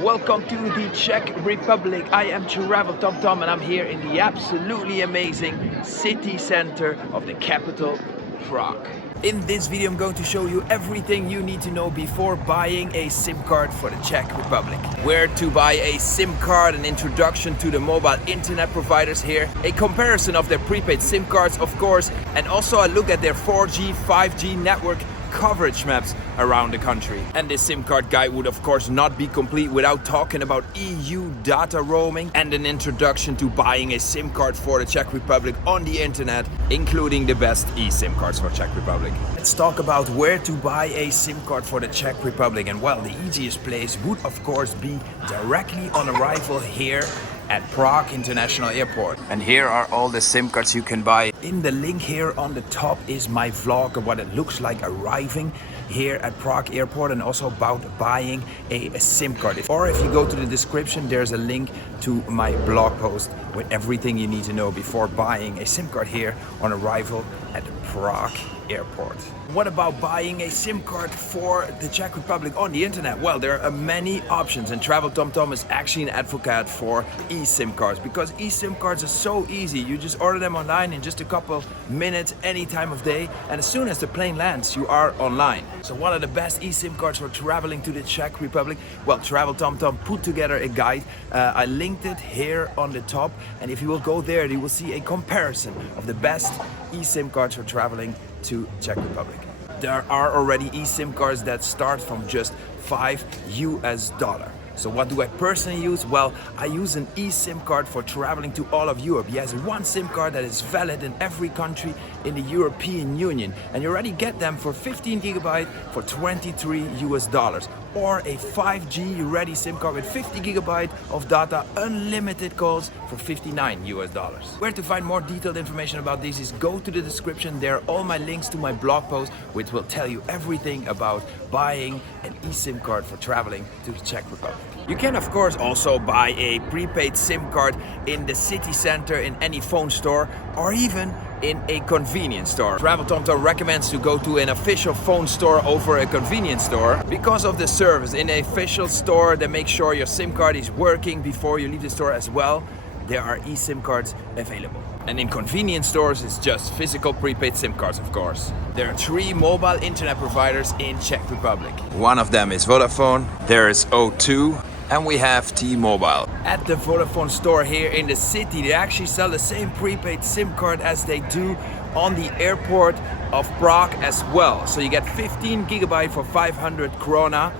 Welcome to the Czech Republic. I am Travel Tom and I'm here in the absolutely amazing city center of the capital, Prague. In this video I'm going to show you everything you need to know before buying a SIM card for the Czech Republic. Where to buy a SIM card, an introduction to the mobile internet providers here, a comparison of their prepaid SIM cards of course, and also a look at their 4G, 5G network coverage maps around the country. And this SIM card guide would of course not be complete without talking about EU data roaming and an introduction to buying a SIM card for the Czech Republic on the internet, including the best eSIM cards for Czech Republic. Let's talk about where to buy a SIM card for the Czech Republic, and well, the easiest place would of course be directly on arrival here at Prague International Airport. And here are all the SIM cards you can buy. In the link here on the top is my vlog of what it looks like arriving here at Prague Airport, and also about buying a SIM card. Or if you go to the description, there's a link to my blog post with everything you need to know before buying a SIM card here on arrival at Prague Airport. What about buying a SIM card for the Czech Republic on the internet? Well, there are many options, and Travel Tom is actually an advocate for eSIM cards because eSIM cards are so easy. You just order them online in just a couple minutes, any time of day, and as soon as the plane lands, you are online. So what are the best eSIM cards for traveling to the Czech Republic? Well, Travel Tom put together a guide. I linked it here on the top, and if you will go there, you will see a comparison of the best eSIM cards for traveling to Czech Republic. There are already eSIM cards that start from just $5. So what do I personally use? Well, I use an eSIM card for traveling to all of Europe. Yes, one SIM card that is valid in every country in the European Union. And you already get them for 15 gigabyte for $23, or a 5G ready SIM card with 50 gigabyte of data, unlimited calls for $59. Where to find more detailed information about these is go to the description. There are all my links to my blog post, which will tell you everything about buying an eSIM card for traveling to the Czech Republic. You can of course also buy a prepaid SIM card in the city center, in any phone store, or even in a convenience store. Travel Tom recommends to go to an official phone store over a convenience store because of the service. In an official store, they make sure your SIM card is working before you leave the store as well. There are eSIM cards available. And in convenience stores, it's just physical prepaid SIM cards, of course. There are 3 mobile internet providers in Czech Republic. One of them is Vodafone, there is O2, and we have T-Mobile. At the Vodafone store here in the city, they actually sell the same prepaid SIM card as they do on the airport of Prague as well. So you get 15 gigabyte for 500 krona.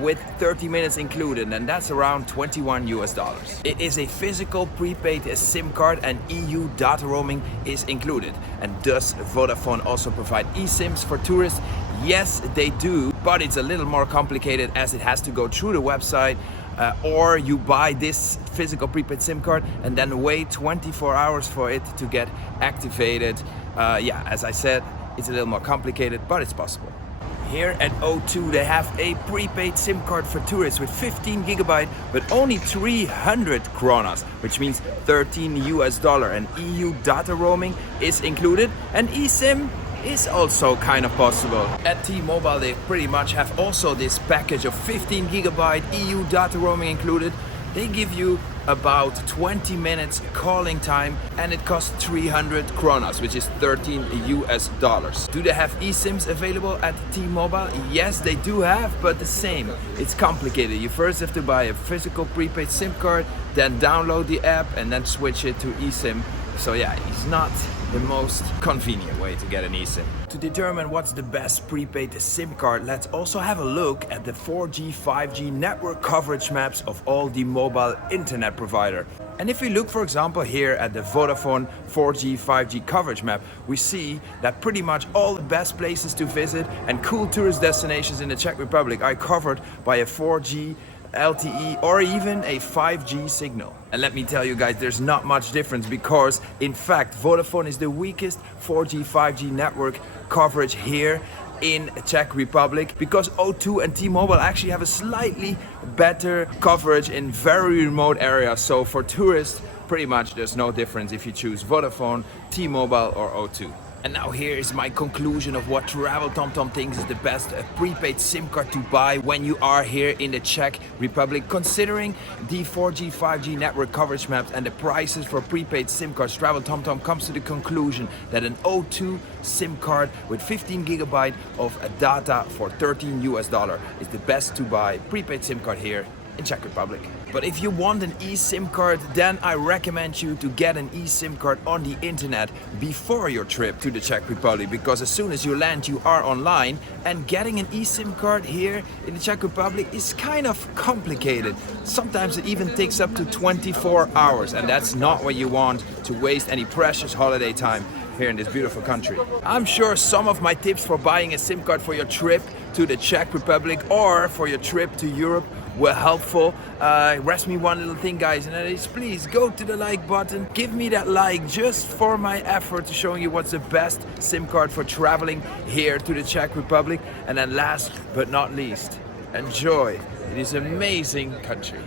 With 30 minutes included, and that's around $21. It is a physical prepaid SIM card, and EU data roaming is included. And does Vodafone also provide eSIMs for tourists? Yes, they do, but it's a little more complicated as it has to go through the website, or you buy this physical prepaid SIM card and then wait 24 hours for it to get activated. Yeah, as I said, it's a little more complicated, but it's possible. Here at O2 they have a prepaid SIM card for tourists with 15 gigabyte but only 300 kronas, which means $13, and EU data roaming is included, and eSIM is also kind of possible. At T-Mobile they pretty much have also this package of 15 gigabyte EU data roaming included. They give you about 20 minutes calling time, and it costs 300 kronas, which is $13. Do they have eSIMs available at T-Mobile? Yes, they do have, but the same. It's complicated. You first have to buy a physical prepaid SIM card, then download the app, and then switch it to eSIM. So yeah, it's not the most convenient way to get an eSIM. To determine what's the best prepaid SIM card, let's also have a look at the 4G, 5G network coverage maps of all the mobile internet provider. And if we look, for example, here at the Vodafone 4G, 5G coverage map, we see that pretty much all the best places to visit and cool tourist destinations in the Czech Republic are covered by a 4G LTE or even a 5G signal. And let me tell you guys, there's not much difference because in fact Vodafone is the weakest 4G 5G network coverage here in Czech Republic, because O2 and T-Mobile actually have a slightly better coverage in very remote areas. So for tourists, pretty much there's no difference if you choose Vodafone, T-Mobile or O2. And now here is my conclusion of what Travel TomTom thinks is the best prepaid SIM card to buy when you are here in the Czech Republic. Considering the 4G, 5G network coverage maps and the prices for prepaid SIM cards, Travel TomTom comes to the conclusion that an O2 SIM card with 15 GB of data for $13 is the best to buy prepaid SIM card here in Czech Republic. But if you want an eSIM card, then I recommend you to get an eSIM card on the internet before your trip to the Czech Republic, because as soon as you land you are online, and getting an eSIM card here in the Czech Republic is kind of complicated. Sometimes it even takes up to 24 hours, and that's not what you want to waste any precious holiday time here in this beautiful country. I'm sure some of my tips for buying a SIM card for your trip to the Czech Republic or for your trip to Europe were helpful. Rest me one little thing, guys, and that is, please go to the like button, give me that like just for my effort to showing you what's the best SIM card for traveling here to the Czech Republic. And then last but not least, enjoy this amazing country.